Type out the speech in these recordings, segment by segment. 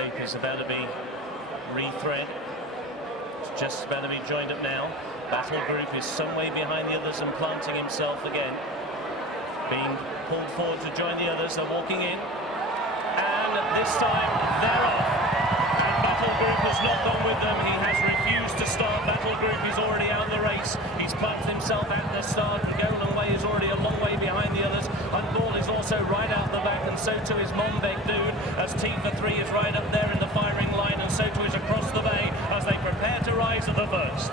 tape is about to be rethread. It's just about to be joined up now. Battle Group is some way behind the others and planting himself again. Being pulled forward to join the others. They're walking in. And this time they're off. And Battle Group has not gone with them. He has refused to start. Battle Group is already out of the race. He's planted himself at the start. And Golden Way is already a long way behind the others. And Ball is also right out the back, and so too is Monbeg Dude, as T for 3 is right up there in the firing line, and so too is Across the Bay as they prepare to rise at the first.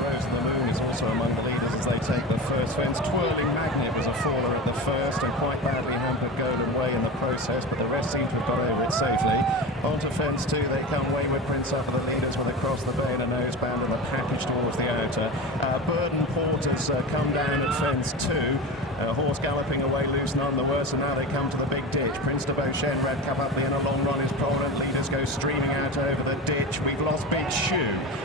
Rose of the Moon is also among the leaders as they take the first fence. Twirling Magnet was a faller at the first and quite badly hampered Golden Way in the process, but the rest seem to have got over it safely. Onto fence 2 they come. Wayward Prince up for the leaders with Across the Bay and a noseband and the package towards the outer. Burden Port has come down at fence 2. Horse galloping away loose, none the worse, and now they come to the big ditch. Prince de Beauchesne, Red Cap up in a long run is prominent. Leaders go streaming out over the ditch. We've lost Big Shoe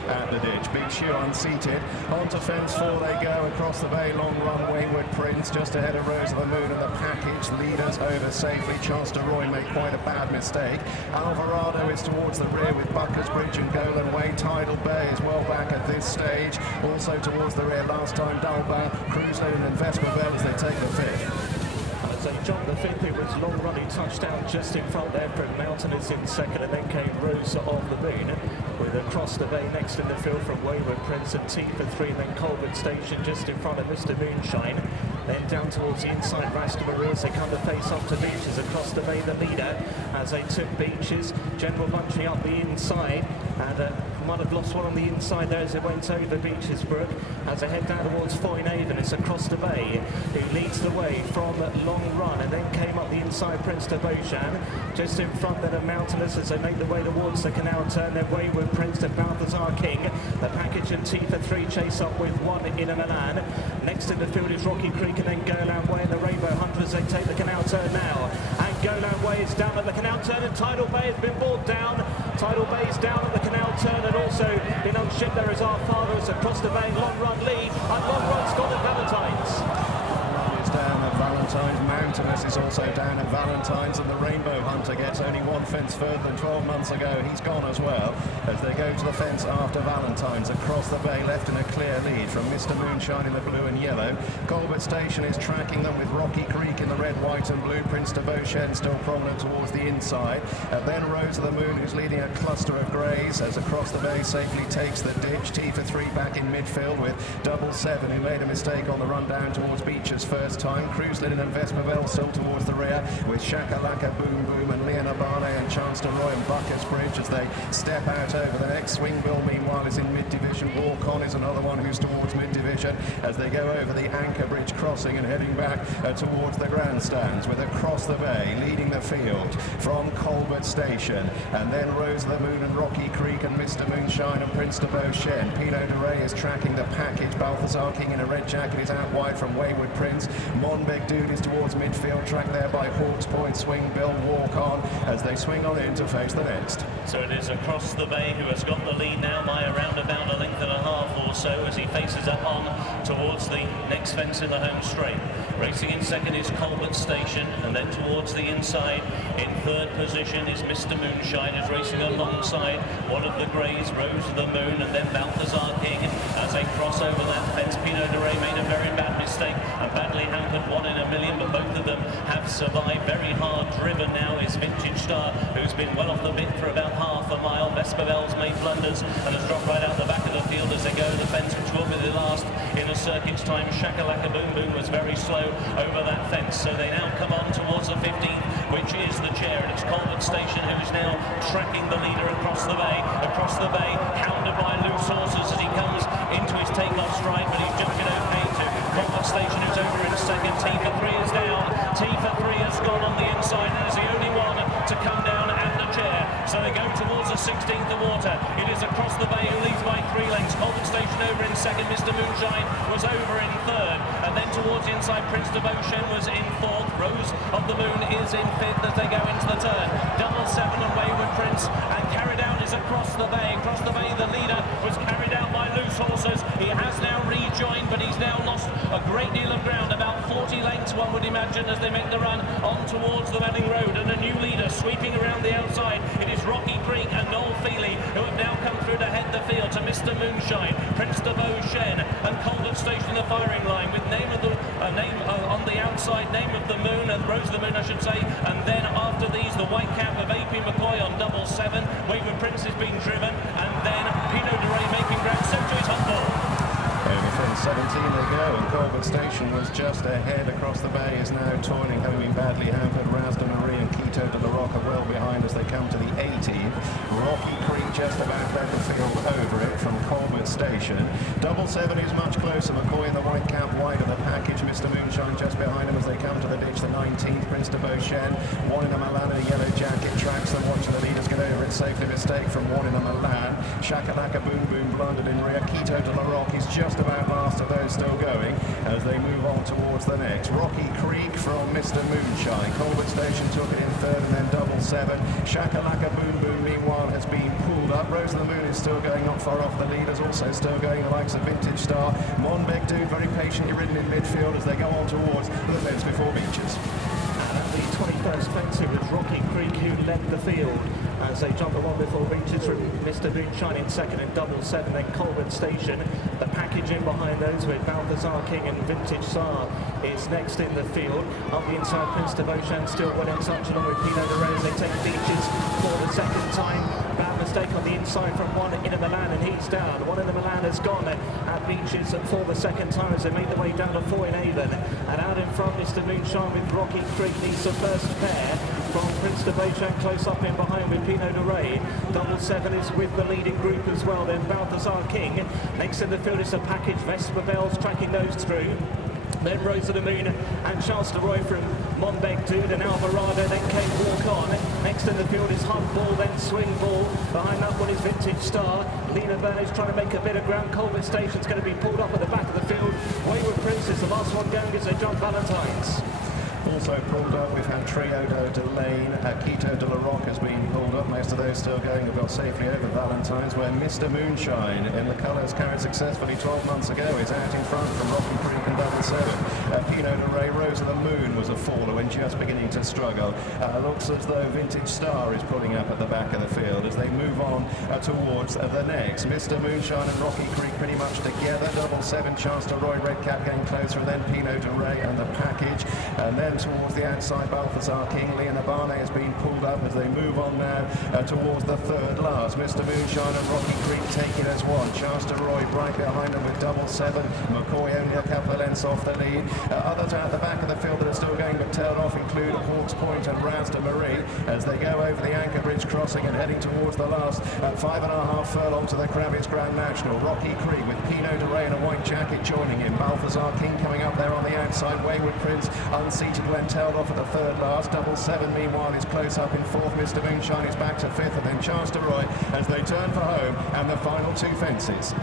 at the ditch. Big Shoe unseated. Onto fence 4 they go. Across the Bay, long run, Wayward Prince just ahead of Rose of the Moon and the package. Leaders over safely. Chance de Roy made quite a bad mistake. Alvarado is towards the rear with Buckers Bridge and Golden Way. Tidal Bay is well back at this stage. Also towards the rear last time, Dalbar, Cruiseland and Vesperville as they take the fifth. As they jumped the fifth, it was long running touchdown just in front there from Mountain is in second, and then came Rose of the Moon with Across the Bay next in the field from Wayward Prince and T for 3, and then Colbert Station just in front of Mr. Moonshine. Then down towards the inside, Rasta Marie as they come to face off to Beaches. Across the Bay, the leader as they took Beaches. General Bunchy up the inside, and might have lost one on the inside there as it went over Beaches Brook. As they head down towards Foynehaven, it's Across the Bay who leads the way from Long Run, and then came up the inside Prince de Beauchesne. Just in front then of Mountainous as they make the way towards the canal turn. Then Wayward Prince to Balthazar King. The package and T for 3 chase up with one in a Milan. Next in the field is Rocky Creek and then Golan Way and the Rainbow Hunters. They take the canal turn now. And Golan Way is down at the canal turn, and Tidal Bay has been brought down. Tidal Bay is down at the canal turn, and also in unship there is Our Father as Across the Bay. Long Run lead, and Long Run's gone at Valentine's. Down at Valentine's. Mountainous is also down at Valentine's, and the Rainbow Hunter gets only one fence further than 12 months ago. He's gone as well as they go to the fence after Valentine's. Across the Bay left in a clear lead from Mr. Moonshine in the blue and yellow. Colbert Station is tracking them with Rocky Creek in the red, white and blue. Prince de Beauchesne still prominent towards the inside. Then Rose of the Moon who's leading a cluster of greys as Across the Bay safely takes the ditch. T for 3 back in midfield with Double 7 who made a mistake on the run down towards Beaches first time. Cruiseland and Vesperville still towards the rear with Shakalaka Boom Boom and Leon Abane and Chance de Roy and Buckers Bridge as they step out over the next. Swingbill meanwhile is in mid-division. Walk On is another one who's towards mid-division as they go over the Anchor Bridge crossing and heading back towards the grandstands with Across the Bay leading the field from Colbert Station, and then Rose of the Moon and Rocky Creek and Mr. Moonshine and Prince de Beauchesne. Pineau De Re is tracking the package. Balthazar King in a red jacket is out wide from Wayward Prince. Monbeg Dude is towards midfield, tracked there by Hawks Point. Swing Bill, Walk On as they swing on in to face the next. So it is Across the Bay who has got the lead now by around about a length and a half or so as he faces up on towards the next fence in the home straight. Racing in second is Colbert Station, and then towards the inside in third position is Mr. Moonshine, is racing alongside one of the greys, Rose of the Moon, and then Balthazar King as they cross over that fence. Pineau De Re made a very bad mistake and badly hampered, 1 in a million, but both of them have survived. Very hard driven now is Vintage Star, who's been well off the bit for about half a mile. Vespervelle's made blunders and has dropped right out the back of the field as they go to the fence, which will be the last in a circuit's time. Shakalaka Boom Boom was very slow over that fence, so they now come on towards the 15th, which is the chair, and it's Colbert Station who is now tracking the leader Across the Bay. Across the Bay, hounded by Loose Horses as he comes into his takeoff stride, but he's jumping okay to Colbert Station, who's over in second. T for 3 is down. T for 3 has gone on the inside and is the only one to come down at the chair. So they go towards the 16th of water. It is Across the Bay who leads by 3 lengths. Colbert Station over in second. Mr. Moonshine was over in third. And then towards the inside, Prince de Beauchesne was in fourth. Rose of the Moon is in fifth as they go into the turn. Double 7 and Wayward Prince. And carried out is Across the Bay. Across the Bay, the leader was carried out by Loose Horses. He has now rejoined, but he's now lost a great deal of ground, about 40 lengths one would imagine, as they make the run on towards the Welling Road, and a new leader sweeping around the outside. It is Mr Moonshine, Prince de Beauchesne, and Colbert Station the firing line with name of the on the outside, name of the moon, and Rose of the Moon I should say, and then after these the white cap of AP McCoy on double 7, Wayward Prince is being driven, and then Pineau De Re making ground, so to his hot ball. Over from 17 they go, and Colbert Station was just ahead across the bay, is now toiling home in badly hampered. Raz de Marie and Quito de la Roca well behind as they come to the 18th. Rocky Creek just about led the field over it from Colbert Station. Double 7 is much closer. McCoy in the white cap wide of the package. Mr Moonshine just behind him as they come to the ditch. The 19th, Prince de Beauchesne. One in the Milan in a yellow jacket tracks them, watching the leaders get over it safely. Mistake from one in the Milan. Shakalaka Boom Boom blundered in rear. Quito de la Roca is just about last of those still going as they move on towards the next. Rocky Creek from Mr Moonshine. Colbert Station took it in third, and then double 7. Shakalaka Boom Boom meanwhile has been pulled up. Rose of the Moon is still going not far off the leaders, also still going the likes of Vintage Star. Monbeg Dude very patiently ridden in midfield as they go on towards the fence before Beaches. And at the 21st fence it was Rocky Creek who led the field as they jump the one before Beaches from Mr Moonshine in second and double 7, then Colbert Station. The package in behind those with Balthazar King and Vintage Star is next in the field. Up the inside, Prince de Beauchesne still well in touch along with Pineau De Re as they take Beaches for the second time. Bad mistake on the inside from one in the Milan, and he's down. One in the Milan has gone at Beaches for the second time as they make their way down to 4 in Avon. And out in front, Mr Moonshine with Rocky Creek needs the first pair from Prince de Beauchesne close up in behind with Pineau De Re. Double 7 is with the leading group as well. Then Balthazar King. Next in the field is a package. Vesper Bells tracking those through. Then Rose of the Moon and Charles De Roy from Monbeg Dude and Alvarado, then came Walk On. Next in the field is Hunt Ball, then Swing Ball. Behind that one is Vintage Star. Lena Burnage trying to make a bit of ground. Colbert Station's going to be pulled up at the back of the field. Wayward Prince is the last one going as they jump Valentine's. Also pulled up, we've had Trio de Lane, Quito de la Roca has been pulled up. Most of those still going have got safely over Valentine's, where Mr Moonshine in the colours carried successfully 12 months ago is out in front from Rocky Creek and double 7. Pineau De Re, Rose of the Moon was a faller when just beginning to struggle. Looks as though Vintage Star is pulling up at the back of the field as they move on towards the next. Mr Moonshine and Rocky Creek pretty much together. Double 7, Chance to Roy, Red Cap getting closer, and then Pineau De Re and the package. And then towards the outside, Balthazar King. Leona Barney has been pulled up as they move on now towards the third last. Mr Moonshine and Rocky Creek taking as one. Chance to Roy right behind them with double 7. McCoy only a couple of lengths off the lead. Others out the back of the field that are still going but tailed off include Hawks Point and Raz de Marie as they go over the Anchor Bridge crossing and heading towards the last 5.5 furlong to the Crabbie's Grand National. Rocky Creek with Pineau De Re in a white jacket joining him. Balthazar King coming up there on the outside. Wayward Prince unseated when tailed off at the third last. Double 7 meanwhile is close up in fourth. Mr Moonshine is back to fifth, and then Chance de Roy as they turn for home and the final 2 fences.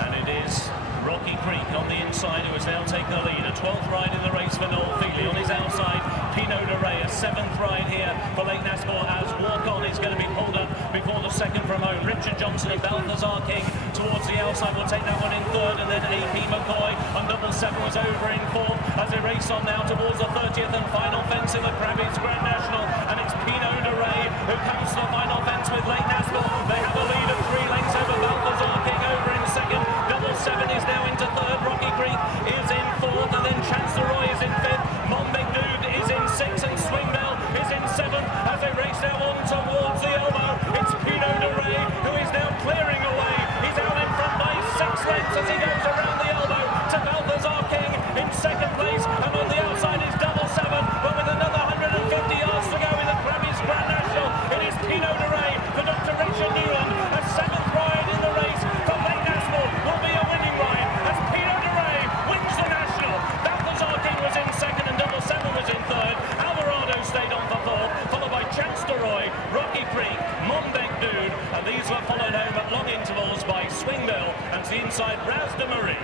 And it is Rocky Creek on the inside who has now taken the lead. A 12th ride in the race for Noel Feely. On his outside, Pineau De Re, a 7th ride here for Leighton Aspell as Walk On is going to be pulled up before the second from home. Richard Johnson and Balthazar King towards the outside will take that one in third, and then AP McCoy on double 7 was over in fourth as they race on now towards the 30th and final fence in the Crabbie's Grand National, and it's Pineau De Re who comes to the final fence with Leighton Aspell. They have a lead of 3 lengths over Balthazar King over in second. Double 7 is now into third. Rocky Creek is in fourth, and then Chance de Roy is in fifth. Monbeg Dude is in sixth, and Swing Bell is in seventh as they race now on towards the elbow. It's Pineau De Re who is now clearing away. He's out in front by 6 lengths as he goes around the elbow to Balthazar King in second place, and on the outside is double 7, but with another 150 yards to go in the Crabbie's Grand National, it is Pineau De Re for Dr Richard Newland. A 7th ride in the race from Leighton Aspell will be a winning ride as Pineau De Re wins the National. Balthazar King was in second and double 7 was in third. Alvarado stayed on for fourth, followed by Chance de Roy, Rocky Creek, Monbeg Dude, and these were followed home at long intervals by Swing Bell and to the inside Raz de Marie.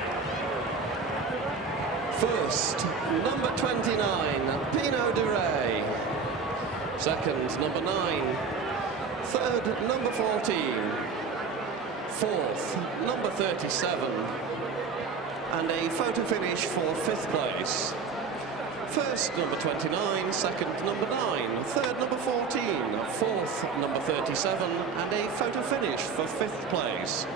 First, number 29, Pineau De Re. Second, number 9. Third, number 14. Fourth, number 37. And a photo finish for 5th place. First, number 29. Second, number 9. Third, number 14. Fourth, number 37. And a photo finish for 5th place.